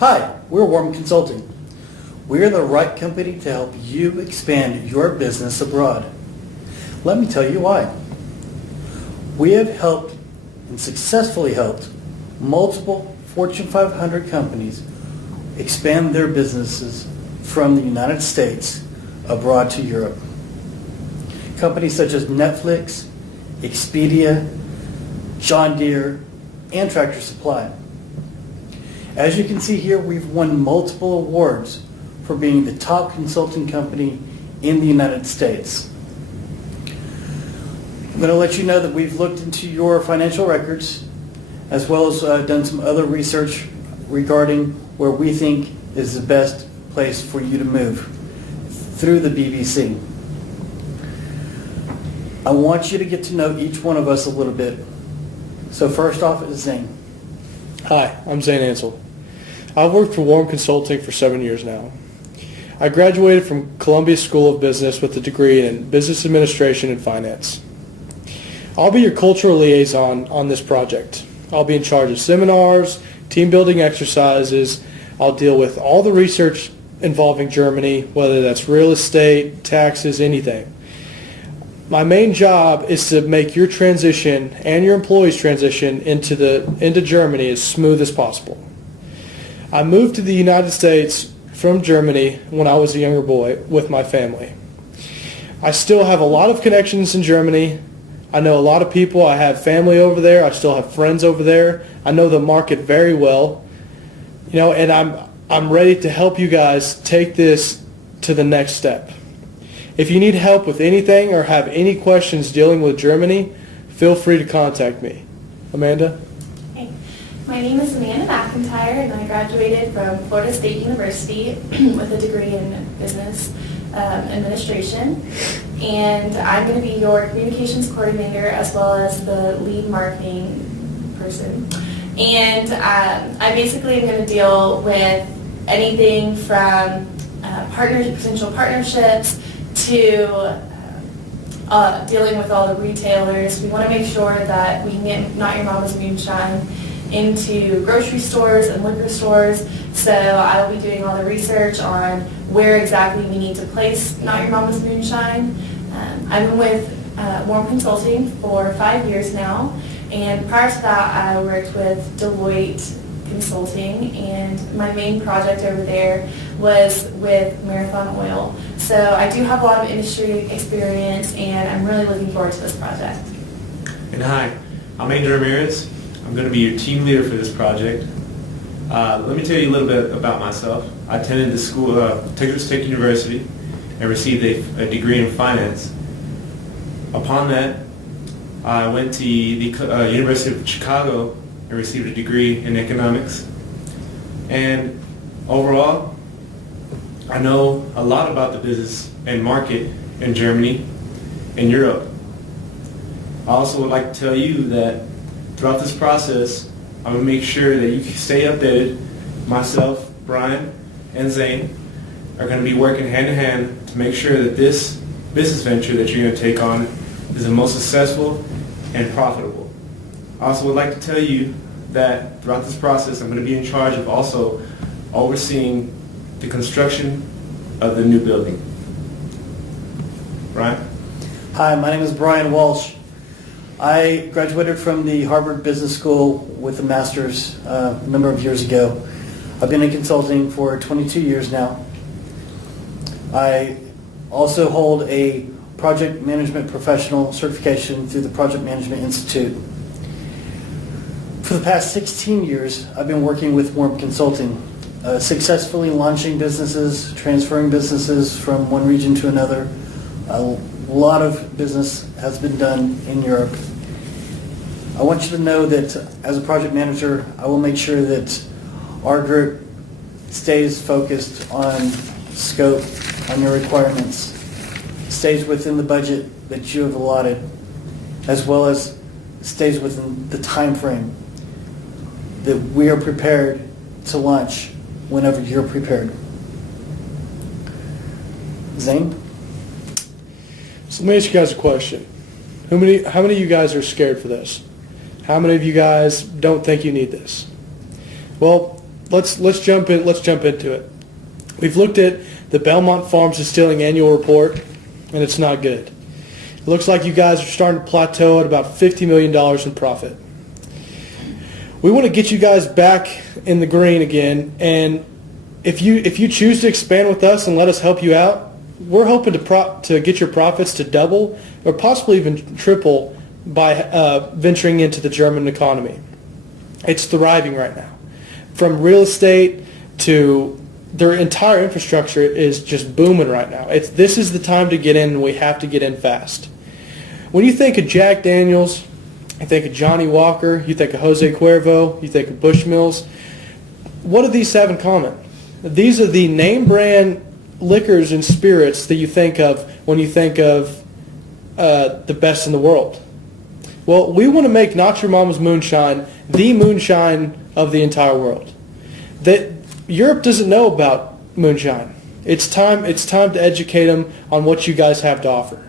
Hi, we're Warm Consulting. We're the right company to help you expand your business abroad. Let me tell you why. We have helped and successfully helped multiple Fortune 500 companies expand their businesses from the United States abroad to Europe. Companies such as Netflix, Expedia, John Deere, and Tractor Supply. As you can see here, we've won multiple awards for being the top consulting company in the United States. I'm going to let you know that we've looked into your financial records as well as done some other research regarding where we think is the best place for you to move through the BBC. I want you to get to know each one of us a little bit. So first off is Zane. Hi, I'm Zane Ansel. I've worked for Warm Consulting for 7 years now. I graduated from Columbia School of Business with a degree in Business Administration and Finance. I'll be your cultural liaison on this project. I'll be in charge of seminars, team building exercises. I'll deal with all the research involving Germany, whether that's real estate, taxes, anything. My main job is to make your transition and your employees' transition into Germany as smooth as possible. I moved to the United States from Germany when I was a younger boy with my family. I still have a lot of connections in Germany. I know a lot of people. I have family over there. I still have friends over there. I know the market very well. And I'm ready to help you guys take this to the next step. If you need help with anything or have any questions dealing with Germany, feel free to contact me. Amanda? Hey, my name is Amanda McIntyre, and I graduated from Florida State University with a degree in business administration. And I'm going to be your communications coordinator as well as the lead marketing person. And I basically am going to deal with anything from potential partnerships to dealing with all the retailers. We want to make sure that we can get Not Your Mama's Moonshine into grocery stores and liquor stores. So I will be doing all the research on where exactly we need to place Not Your Mama's Moonshine. I've been with Warm Consulting for 5 years now, and prior to that I worked with Deloitte Consulting, and my main project over there was with Marathon Oil. So I do have a lot of industry experience, and I'm really looking forward to this project. And hi, I'm Andrew Ramirez. I'm going to be your team leader for this project. Let me tell you a little bit about myself. I attended the school, Texas Tech University, and received a degree in finance. Upon that, I went to the University of Chicago and received a degree in economics. And overall, I know a lot about the business and market in Germany and Europe. I also would like to tell you that throughout this process, I'm going to make sure that you stay updated. Myself, Brian, and Zane are going to be working hand in hand to make sure that this business venture that you're going to take on is the most successful and profitable. I also would like to tell you that throughout this process, I'm going to be in charge of also overseeing the construction of the new building. Brian? Hi, my name is Brian Walsh. I graduated from the Harvard Business School with a master's a number of years ago. I've been in consulting for 22 years now. I also hold a project management professional certification through the Project Management Institute. For the past 16 years, I've been working with Warm Consulting, successfully launching businesses, transferring businesses from one region to another. A lot of business has been done in Europe. I want you to know that as a project manager, I will make sure that our group stays focused on scope, on your requirements, stays within the budget that you have allotted, as well as stays within the time frame that we are prepared to launch whenever you're prepared. Zane? So let me ask you guys a question. How many of you guys are scared for this? How many of you guys don't think you need this? Well, let's jump into it. We've looked at the Belmont Farms Distilling annual report, and it's not good. It looks like you guys are starting to plateau at about $50 million in profit. We want to get you guys back in the green again, and if you choose to expand with us and let us help you out, we're hoping to get your profits to double or possibly even triple by venturing into the German economy. It's thriving right now. From real estate to their entire infrastructure is just booming right now. This is the time to get in, and we have to get in fast. When you think of Jack Daniels, you think of Johnny Walker, you think of Jose Cuervo, you think of Bushmills, what do these have in common? These are the name brand liquors and spirits that you think of when you think of the best in the world. Well, we want to make Not Your Mama's Moonshine the moonshine of the entire world. That Europe doesn't know about moonshine. It's time to educate them on what you guys have to offer.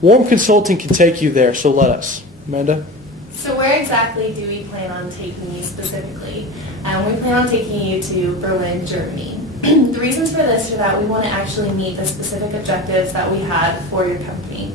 Warm Consulting can take you there, so let us. Amanda? So where exactly do we plan on taking you specifically? We plan on taking you to Berlin, Germany. The reasons for this are that we want to actually meet the specific objectives that we had for your company.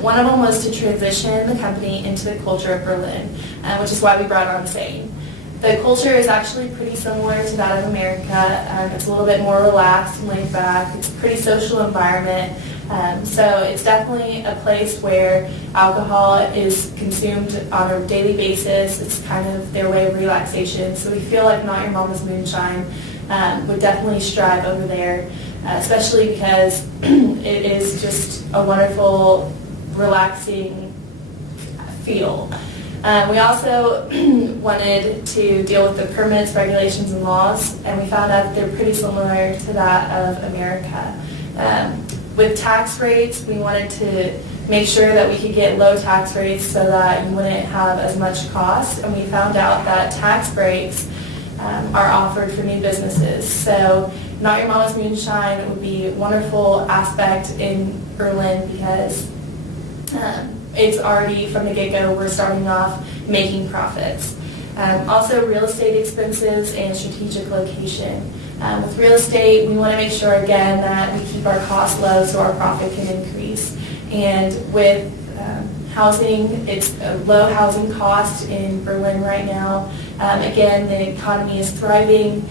One of them was to transition the company into the culture of Berlin, which is why we brought on Zane. The culture is actually pretty similar to that of America. It's a little bit more relaxed and laid back. It's a pretty social environment. So it's definitely a place where alcohol is consumed on a daily basis. It's kind of their way of relaxation. So we feel like Not Your Mama's Moonshine would definitely strive over there, especially because it is just a wonderful, relaxing feel. We also wanted to deal with the permits, regulations, and laws, and we found out that they're pretty similar to that of America. With tax rates, we wanted to make sure that we could get low tax rates so that you wouldn't have as much cost, and we found out that tax breaks are offered for new businesses. So Not Your Mama's Moonshine would be a wonderful aspect in Berlin because it's already from the get-go, we're starting off making profits. Also real estate expenses and strategic location. With real estate, we want to make sure again that we keep our costs low so our profit can increase. And with housing, it's a low housing cost in Berlin right now. Again, the economy is thriving.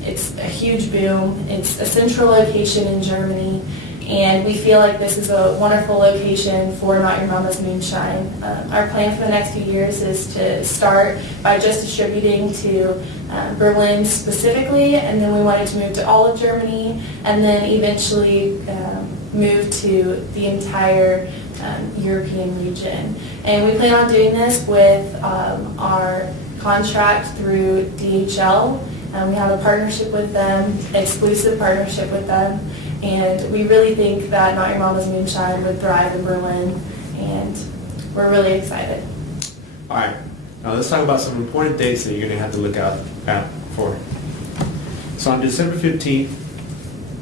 It's a huge boom. It's a central location in Germany. And we feel like this is a wonderful location for Not Your Mama's Moonshine. Our plan for the next few years is to start by just distributing to Berlin specifically, and then we wanted to move to all of Germany, and then eventually move to the entire European region. And we plan on doing this with our contract through DHL. We have a partnership with them, exclusive partnership with them. And we really think that Not Your Mama's Moonshine would thrive in Berlin, and we're really excited. All right, now let's talk about some important dates that you're going to have to look out for. So on December 15th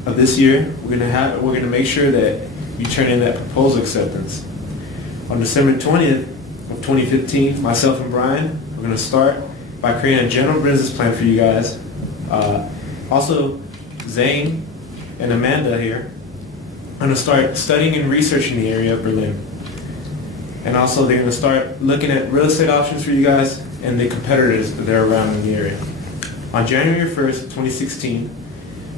of this year, we're going to make sure that you turn in that proposal acceptance. On December 20th of 2015, myself and Brian, we're going to start by creating a general business plan for you guys. Also, Zane and Amanda here are going to start studying and researching the area of Berlin. And also they're going to start looking at real estate options for you guys and the competitors that are around in the area. On January 1st, 2016,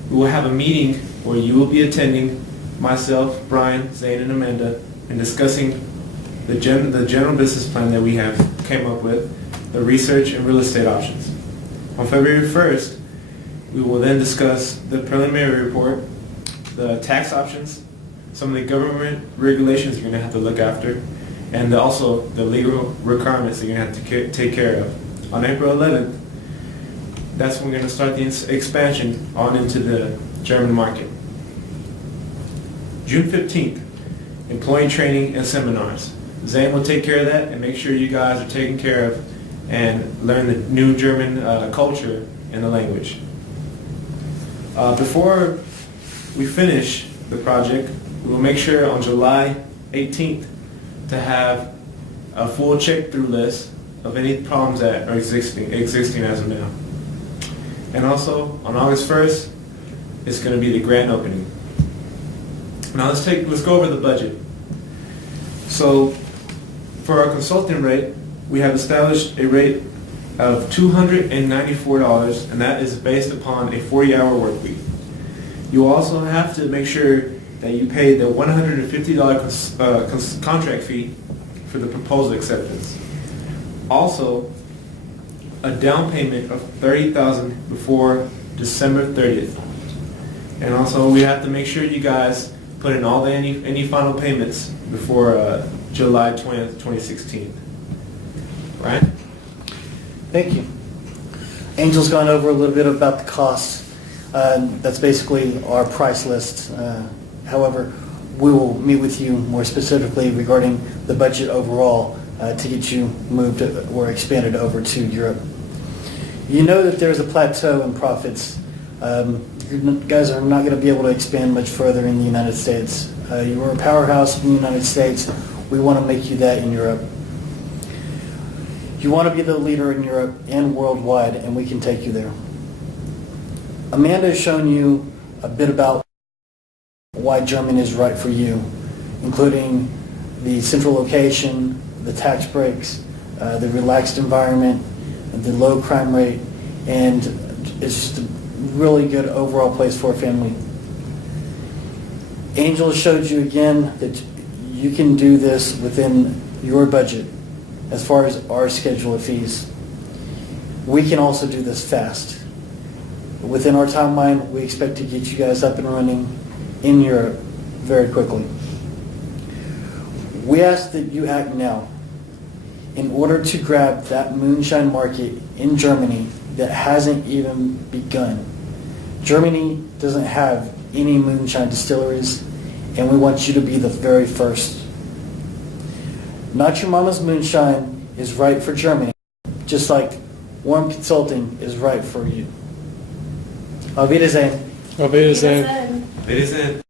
we will have a meeting where you will be attending, myself, Brian, Zane, and Amanda, and discussing the general business plan that we have came up with, the research and real estate options. On February 1st, we will then discuss the preliminary report, the tax options, some of the government regulations you're going to have to look after, and also the legal requirements that you're going to have to take care of. On April 11th, that's when we're going to start the expansion on into the German market. June 15th, employee training and seminars. Zane will take care of that and make sure you guys are taken care of and learn the new German culture and the language. Before we finish the project, we will make sure on July 18th to have a full check-through list of any problems that are existing as of now. And also, on August 1st, it's going to be the grand opening. Now let's go over the budget. So, for our consulting rate, we have established a rate of $294, and that is based upon a 40-hour work week. You also have to make sure that you pay the $150 contract fee for the proposal acceptance. Also, a down payment of $30,000 before December 30th. And also, we have to make sure you guys put in all any final payments before July 20th, 2016. Right? Thank you. Angel's gone over a little bit about the costs. That's basically our price list. However, we will meet with you more specifically regarding the budget overall to get you moved or expanded over to Europe. You know that there's a plateau in profits. You guys are not going to be able to expand much further in the United States. You are a powerhouse in the United States. We want to make you that in Europe. You want to be the leader in Europe and worldwide, and we can take you there. Amanda has shown you a bit about why Germany is right for you, including the central location, the tax breaks, the relaxed environment, the low crime rate, and it's just a really good overall place for a family. Angel showed you again that you can do this within your budget as far as our schedule of fees. We can also do this fast. Within our timeline, we expect to get you guys up and running in Europe very quickly. We ask that you act now in order to grab that moonshine market in Germany that hasn't even begun. Germany doesn't have any moonshine distilleries, and we want you to be the very first. Not Your Mama's Moonshine is right for Germany, just like Warm Consulting is right for you. Auf Wiedersehen. Auf Wiedersehen. Wiedersehen. Ladies and